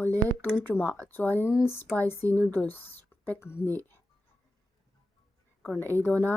ole tun chuma chuanin spicy noodles pack ni kon ei dona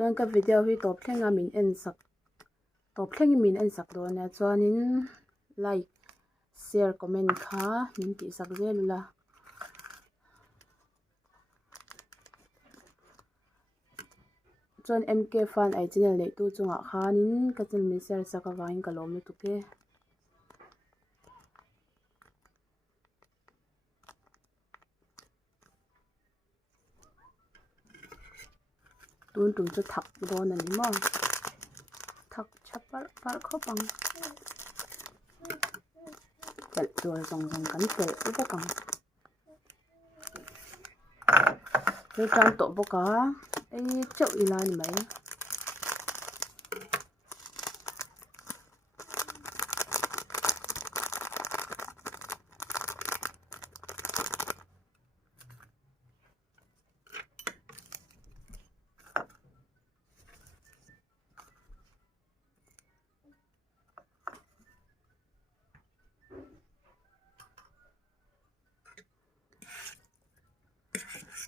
chuan ka video hi top thlenga min en sak top thleng min en sak do na chuanin like share comment kha min tih sak zelula chuan MK fan ai channel nei tu chunga khanin ka channel min share saka wangin ka lawm na tuke tun tum chu thak don ani ma thak chapar par khopang tel dol zong zong kan tel u bokang he kan to boka ei chau ilan mai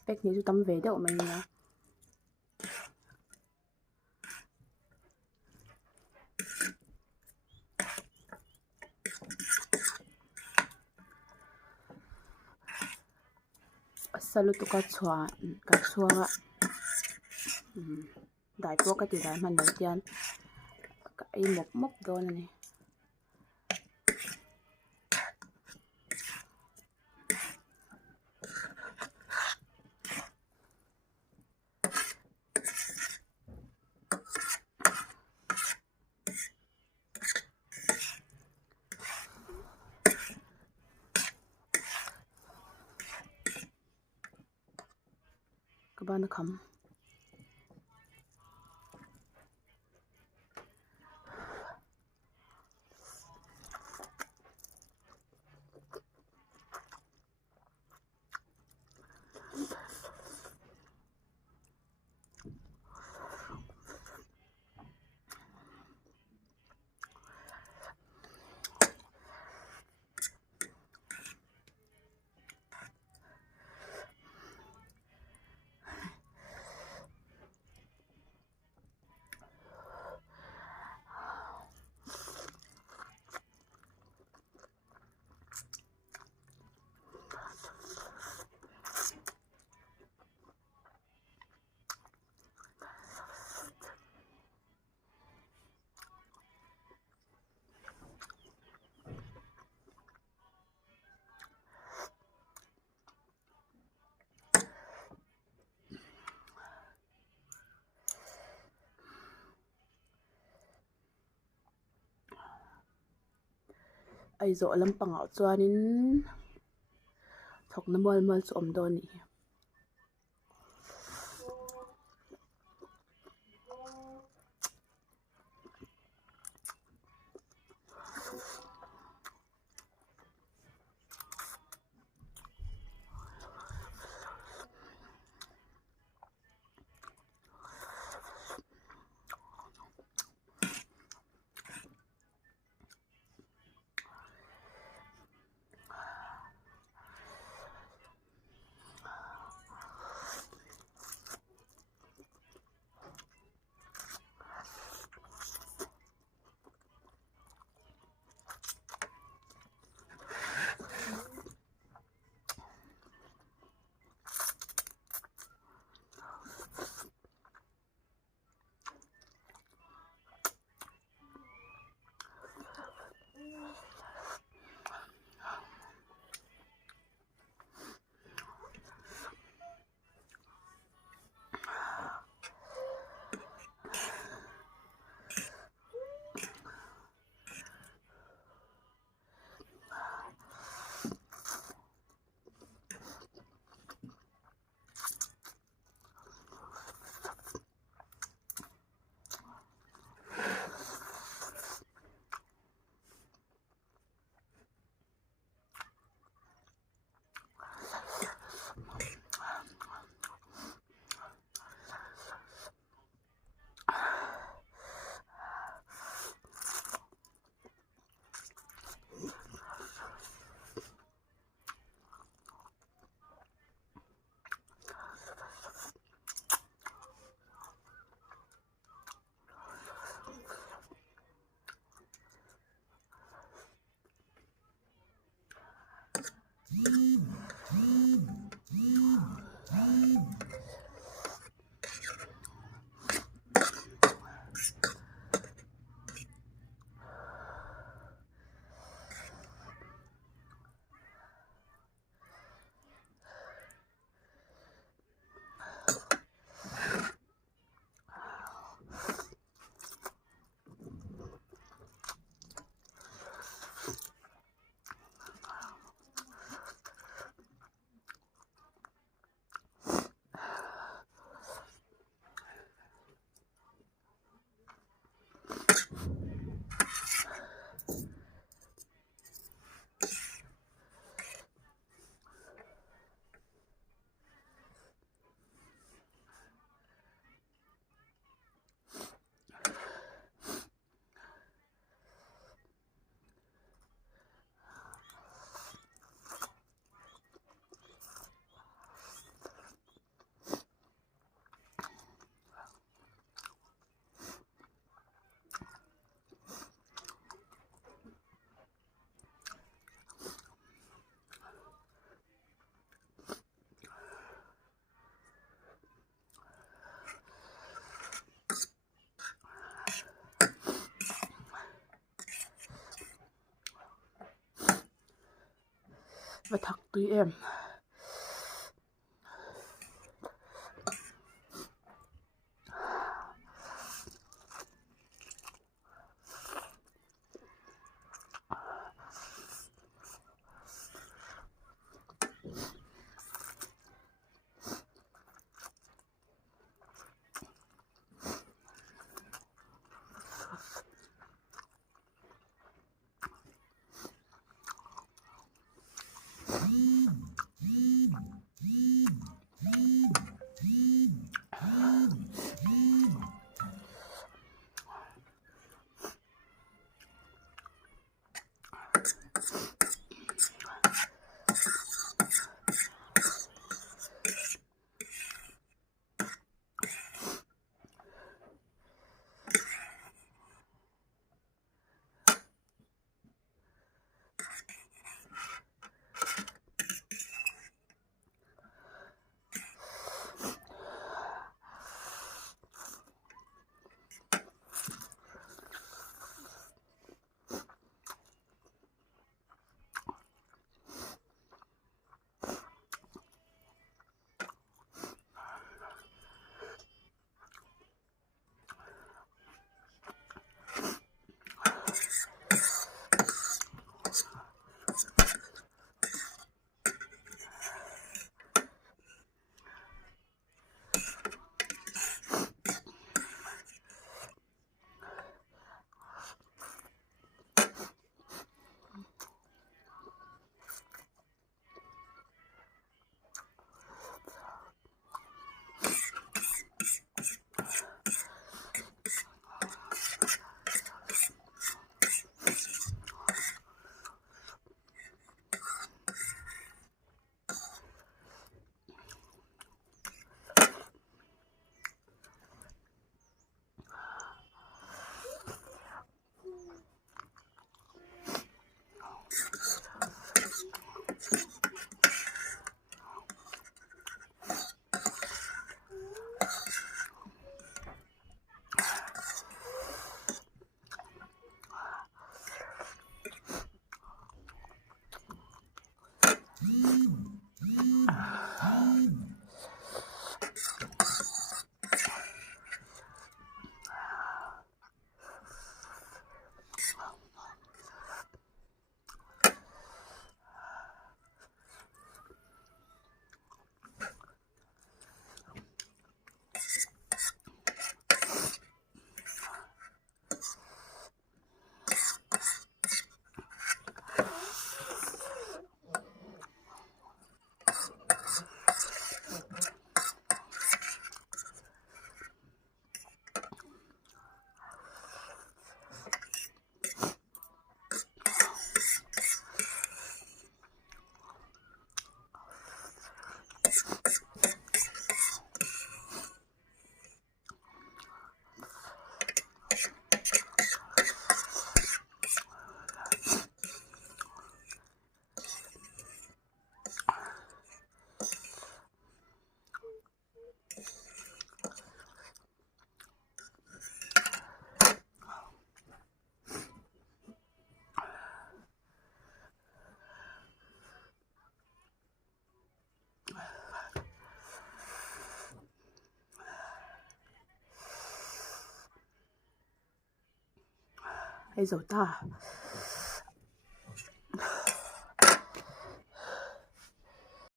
pek ni chu tam ve deuh mai na salu tu ka chuanga dai po ka ti dai man lo tian ka ei mok mok don ani ka ban kham ai zo lampang ah chuanin thokna mual mual chu om dawn ni và thắc tùy em hay rồi ta